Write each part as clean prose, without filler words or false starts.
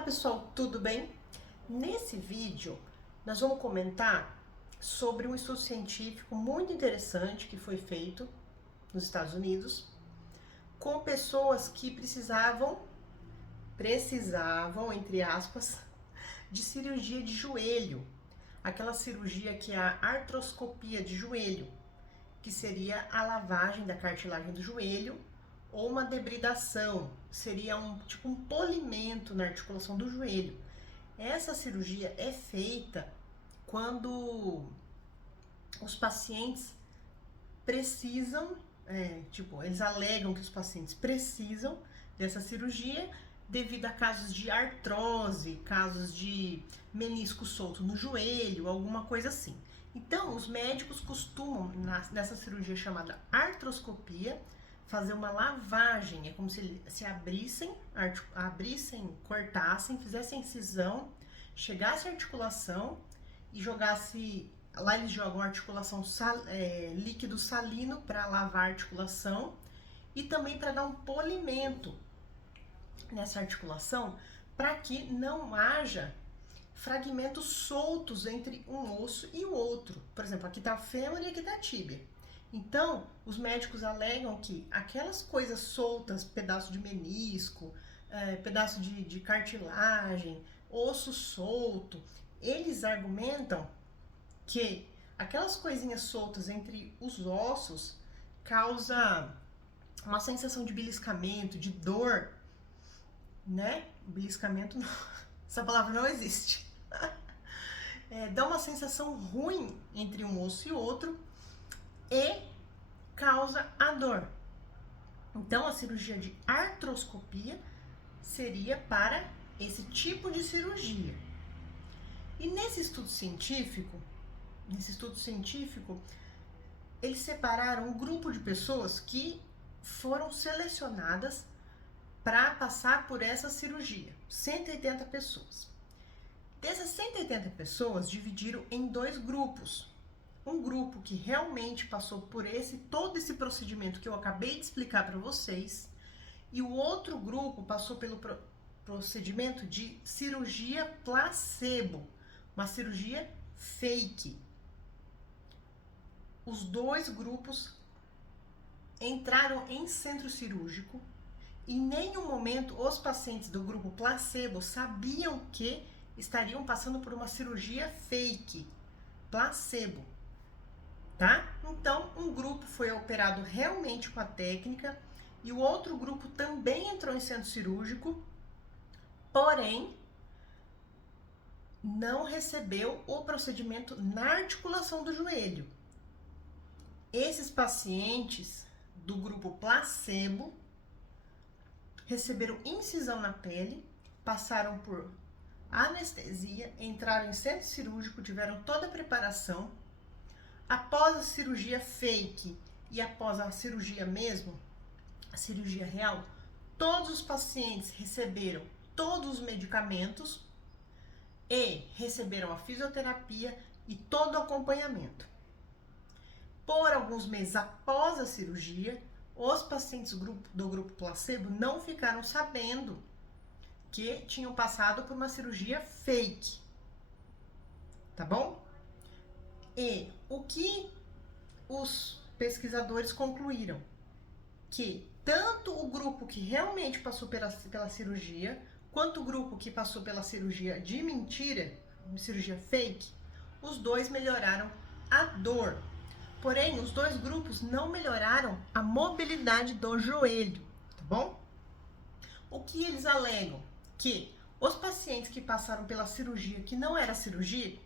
Olá pessoal, tudo bem? Nesse vídeo nós vamos comentar sobre um estudo científico muito interessante que foi feito nos Estados Unidos com pessoas que precisavam, entre aspas, de cirurgia de joelho, aquela cirurgia que é a artroscopia de joelho, que seria a lavagem da cartilagem do joelho, ou uma debridação, seria um polimento na articulação do joelho. Essa cirurgia é feita quando os pacientes precisam, eles alegam que os pacientes precisam dessa cirurgia devido a casos de artrose, casos de menisco solto no joelho, alguma coisa assim. Então, os médicos costumam, nessa cirurgia chamada artroscopia, fazer uma lavagem. É como se abrissem, cortassem, fizessem incisão, chegasse a articulação e jogasse. Lá eles jogam líquido salino para lavar a articulação e também para dar um polimento nessa articulação para que não haja fragmentos soltos entre um osso e o outro. Por exemplo, aqui está o fêmur e aqui está a tíbia. Então, os médicos alegam que aquelas coisas soltas, pedaço de menisco, pedaço de cartilagem, osso solto, eles argumentam que aquelas coisinhas soltas entre os ossos causa uma sensação de beliscamento, de dor, né? Beliscamento, não, essa palavra não existe. Dá uma sensação ruim entre um osso e outro e causa a dor. Então, a cirurgia de artroscopia seria para esse tipo de cirurgia. E nesse estudo científico, eles separaram um grupo de pessoas que foram selecionadas para passar por essa cirurgia, 180 pessoas. Dessas 180 pessoas, dividiram em dois grupos. Um grupo que realmente passou por todo esse procedimento que eu acabei de explicar para vocês, e o outro grupo passou pelo procedimento de cirurgia placebo, uma cirurgia fake. Os dois grupos entraram em centro cirúrgico e em nenhum momento os pacientes do grupo placebo sabiam que estariam passando por uma cirurgia fake, placebo. Tá? Então, um grupo foi operado realmente com a técnica e o outro grupo também entrou em centro cirúrgico, porém, não recebeu o procedimento na articulação do joelho. Esses pacientes do grupo placebo receberam incisão na pele, passaram por anestesia, entraram em centro cirúrgico, tiveram toda a preparação. Após a cirurgia fake e após a cirurgia mesmo, a cirurgia real, todos os pacientes receberam todos os medicamentos e receberam a fisioterapia e todo o acompanhamento. Por alguns meses após a cirurgia, os pacientes do grupo placebo não ficaram sabendo que tinham passado por uma cirurgia fake. Tá bom? E o que os pesquisadores concluíram? Que tanto o grupo que realmente passou pela cirurgia, quanto o grupo que passou pela cirurgia de mentira, cirurgia fake, os dois melhoraram a dor. Porém, os dois grupos não melhoraram a mobilidade do joelho, tá bom? O que eles alegam? Que os pacientes que passaram pela cirurgia que não era cirurgia,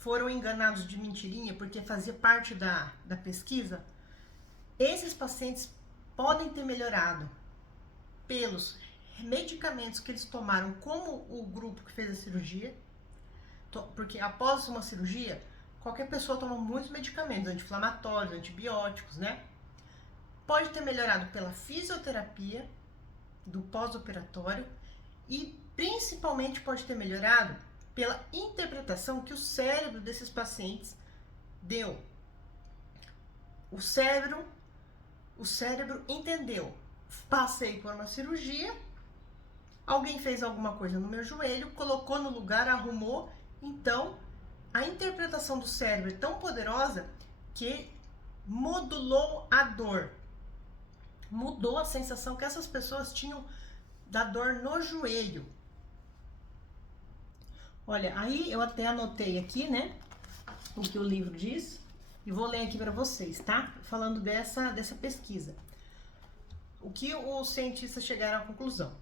foram enganados de mentirinha porque fazia parte da pesquisa, esses pacientes podem ter melhorado pelos medicamentos que eles tomaram como o grupo que fez a cirurgia, porque após uma cirurgia, qualquer pessoa toma muitos medicamentos, anti-inflamatórios, antibióticos, né? Pode ter melhorado pela fisioterapia do pós-operatório e principalmente pode ter melhorado pela interpretação que o cérebro desses pacientes deu. O cérebro entendeu, passei por uma cirurgia, Alguém fez alguma coisa no meu joelho, colocou no lugar, arrumou. Então, a interpretação do cérebro é tão poderosa que modulou a dor. Mudou a sensação que essas pessoas tinham da dor no joelho. Olha, aí eu até anotei aqui, né, o que o livro diz, e vou ler aqui para vocês, tá? Falando dessa pesquisa. O que os cientistas chegaram à conclusão?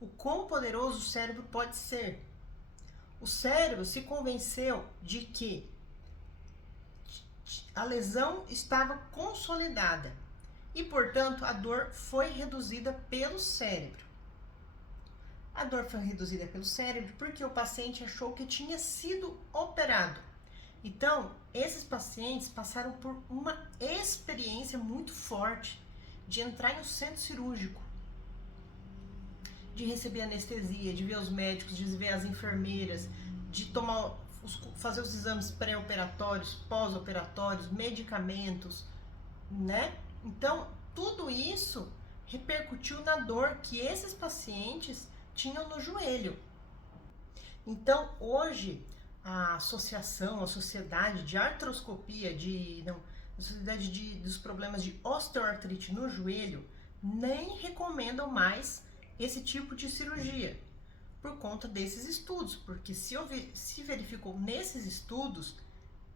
O quão poderoso o cérebro pode ser. O cérebro se convenceu de que a lesão estava consolidada e, portanto, a dor foi reduzida pelo cérebro. A dor foi reduzida pelo cérebro porque o paciente achou que tinha sido operado. Então, esses pacientes passaram por uma experiência muito forte de entrar em um centro cirúrgico, de receber anestesia, de ver os médicos, de ver as enfermeiras, de fazer os exames pré-operatórios, pós-operatórios, medicamentos, né? Então, tudo isso repercutiu na dor que esses pacientes tinham no joelho. Então, hoje, a sociedade de artroscopia, a sociedade dos problemas de osteoartrite no joelho, nem recomendam mais esse tipo de cirurgia, por conta desses estudos, porque se verificou nesses estudos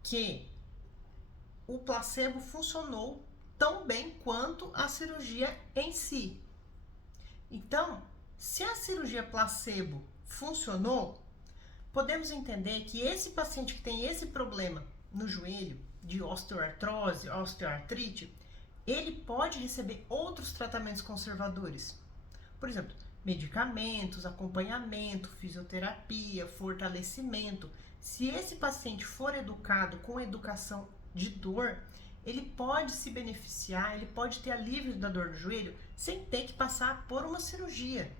que o placebo funcionou tão bem quanto a cirurgia em si. Então, se a cirurgia placebo funcionou, podemos entender que esse paciente que tem esse problema no joelho, de osteoartrose, osteoartrite, ele pode receber outros tratamentos conservadores. Por exemplo, medicamentos, acompanhamento, fisioterapia, fortalecimento. Se esse paciente for educado com educação de dor, ele pode se beneficiar, ele pode ter alívio da dor do joelho sem ter que passar por uma cirurgia.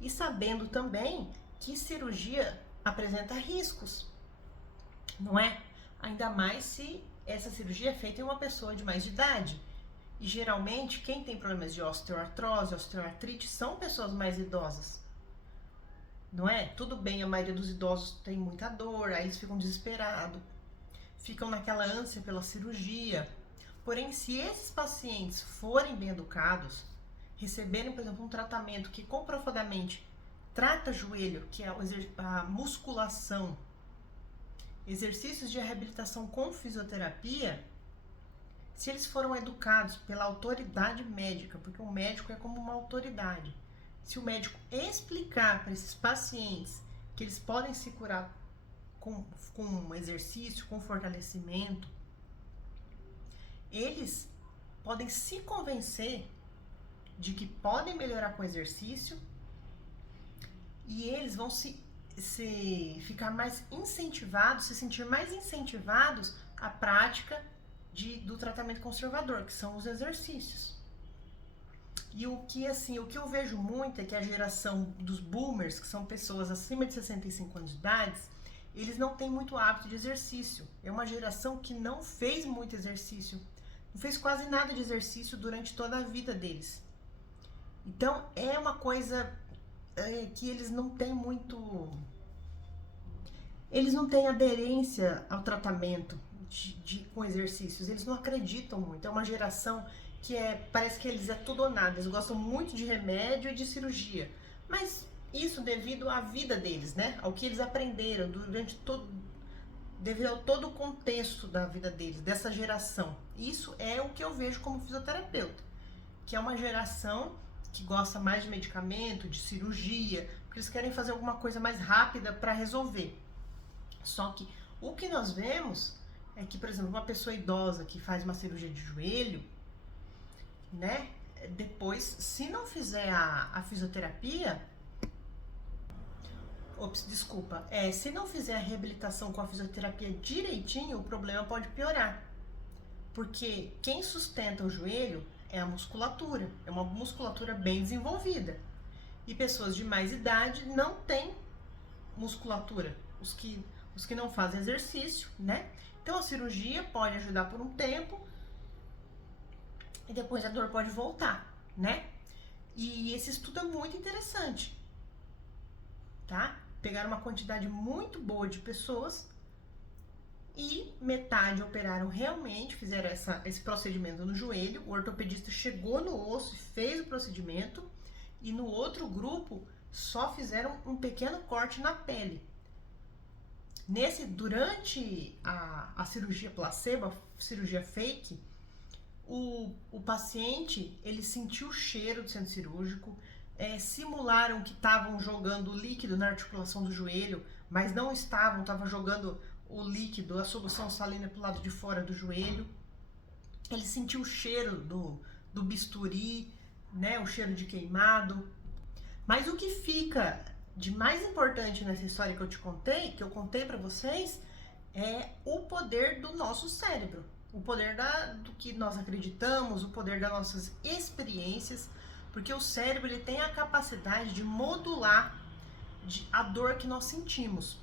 E sabendo também que cirurgia apresenta riscos, não é? Ainda mais se essa cirurgia é feita em uma pessoa de mais idade. E geralmente quem tem problemas de osteoartrose, osteoartrite são pessoas mais idosas, não é? Tudo bem, a maioria dos idosos tem muita dor, aí eles ficam desesperados, ficam naquela ânsia pela cirurgia. Porém, se esses pacientes forem bem educados, receberem, por exemplo, um tratamento que comprovadamente trata joelho, que é a musculação, exercícios de reabilitação com fisioterapia, se eles foram educados pela autoridade médica, porque o médico é como uma autoridade, se o médico explicar para esses pacientes que eles podem se curar com exercício, com fortalecimento, eles podem se convencer de que podem melhorar com exercício e eles vão ficar mais incentivados, se sentir mais incentivados à prática do tratamento conservador, que são os exercícios. E o que eu vejo muito é que a geração dos boomers, que são pessoas acima de 65 anos de idade, eles não têm muito hábito de exercício. É uma geração que não fez muito exercício, não fez quase nada de exercício durante toda a vida deles. Então, é uma coisa que eles não têm eles não têm aderência ao tratamento com exercícios, eles não acreditam muito. É uma geração que parece que eles é tudo ou nada, eles gostam muito de remédio e de cirurgia, mas isso devido à vida deles, né? Ao que eles aprenderam devido a todo o contexto da vida deles, dessa geração. Isso é o que eu vejo como fisioterapeuta, que é uma geração que gosta mais de medicamento, de cirurgia, porque eles querem fazer alguma coisa mais rápida para resolver. Só que o que nós vemos é que, por exemplo, uma pessoa idosa que faz uma cirurgia de joelho, né? Depois, se não fizer a fisioterapia, se não fizer a reabilitação com a fisioterapia direitinho, o problema pode piorar. Porque quem sustenta o joelho é a musculatura, é uma musculatura bem desenvolvida. E pessoas de mais idade não têm musculatura, os que não fazem exercício, né? Então a cirurgia pode ajudar por um tempo e depois a dor pode voltar, né? E esse estudo é muito interessante, tá? Pegaram uma quantidade muito boa de pessoas e metade operaram realmente, fizeram esse procedimento no joelho. O ortopedista chegou no osso e fez o procedimento, e no outro grupo só fizeram um pequeno corte na pele. Durante a cirurgia placebo, a cirurgia fake, o paciente, ele sentiu o cheiro do centro cirúrgico, simularam que estavam jogando líquido na articulação do joelho, mas não estavam jogando o líquido, a solução salina para o lado de fora do joelho. Ele sentiu o cheiro do bisturi, né, o cheiro de queimado. Mas o que fica de mais importante nessa história que eu contei para vocês, é o poder do nosso cérebro, o poder do que nós acreditamos, o poder das nossas experiências, porque o cérebro, ele tem a capacidade de modular a dor que nós sentimos.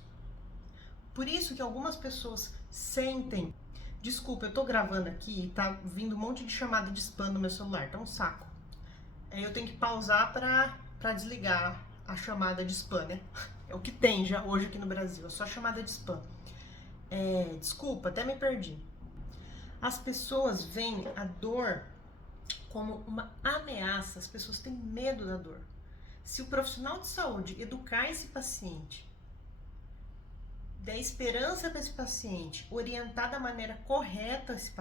Por isso que algumas pessoas sentem... Desculpa, eu tô gravando aqui e tá vindo um monte de chamada de spam no meu celular, tá um saco. Eu tenho que pausar pra desligar a chamada de spam, né? É o que tem já hoje aqui no Brasil, é só chamada de spam. Desculpa, até me perdi. As pessoas veem a dor como uma ameaça, as pessoas têm medo da dor. Se o profissional de saúde educar esse paciente, der esperança para esse paciente, orientar da maneira correta esse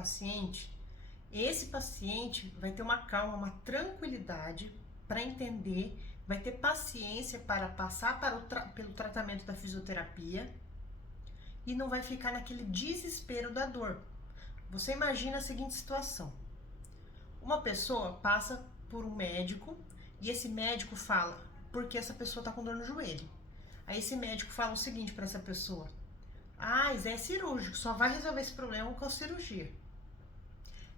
paciente vai ter uma calma, uma tranquilidade para entender, vai ter paciência para passar pelo tratamento da fisioterapia e não vai ficar naquele desespero da dor. Você imagina a seguinte situação: uma pessoa passa por um médico e esse médico fala porque essa pessoa está com dor no joelho. Aí esse médico fala o seguinte para essa pessoa: isso é cirúrgico, só vai resolver esse problema com a cirurgia.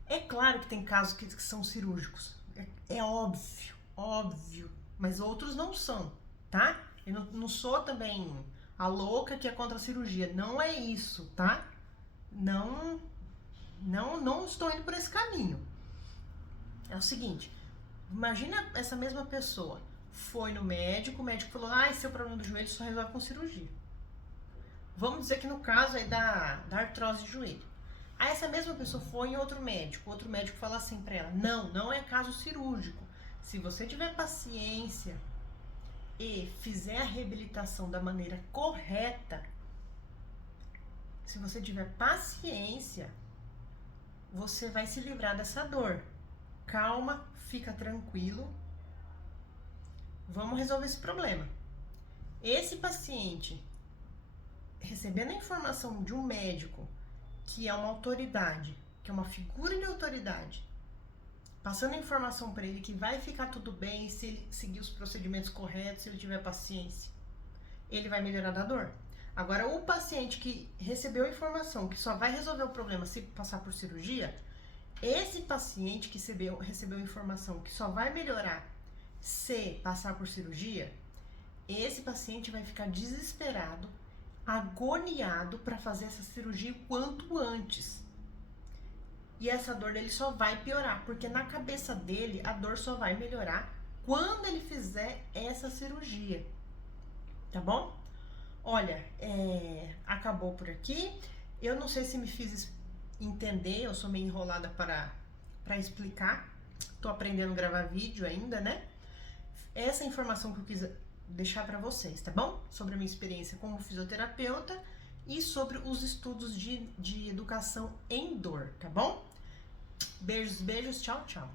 É claro que tem casos que são cirúrgicos, é óbvio, mas outros não são, tá? Eu não sou também a louca que é contra a cirurgia, não é isso, tá? Não estou indo por esse caminho. É o seguinte, imagina essa mesma pessoa foi no médico, o médico falou: esse é o problema do joelho, só resolve com cirurgia. Vamos dizer que no caso aí da artrose de joelho. Aí essa mesma pessoa foi em outro médico fala assim pra ela: não é caso cirúrgico. Se você tiver paciência e fizer a reabilitação da maneira correta, se você tiver paciência, você vai se livrar dessa dor. Calma, fica tranquilo, vamos resolver esse problema. Esse paciente, recebendo a informação de um médico que é uma autoridade, que é uma figura de autoridade, passando a informação para ele que vai ficar tudo bem se ele seguir os procedimentos corretos, se ele tiver paciência, ele vai melhorar da dor. Agora, o paciente que recebeu a informação que só vai resolver o problema se passar por cirurgia, esse paciente que recebeu a informação que só vai melhorar se passar por cirurgia, esse paciente vai ficar desesperado, agoniado para fazer essa cirurgia o quanto antes. E essa dor dele só vai piorar, porque na cabeça dele a dor só vai melhorar quando ele fizer essa cirurgia. Tá bom? Olha, acabou por aqui. Eu não sei se me fiz entender, eu sou meio enrolada para explicar. Tô aprendendo a gravar vídeo ainda, né? Essa informação que eu quis deixar para vocês, tá bom? Sobre a minha experiência como fisioterapeuta e sobre os estudos de educação em dor, tá bom? Beijos, tchau, tchau.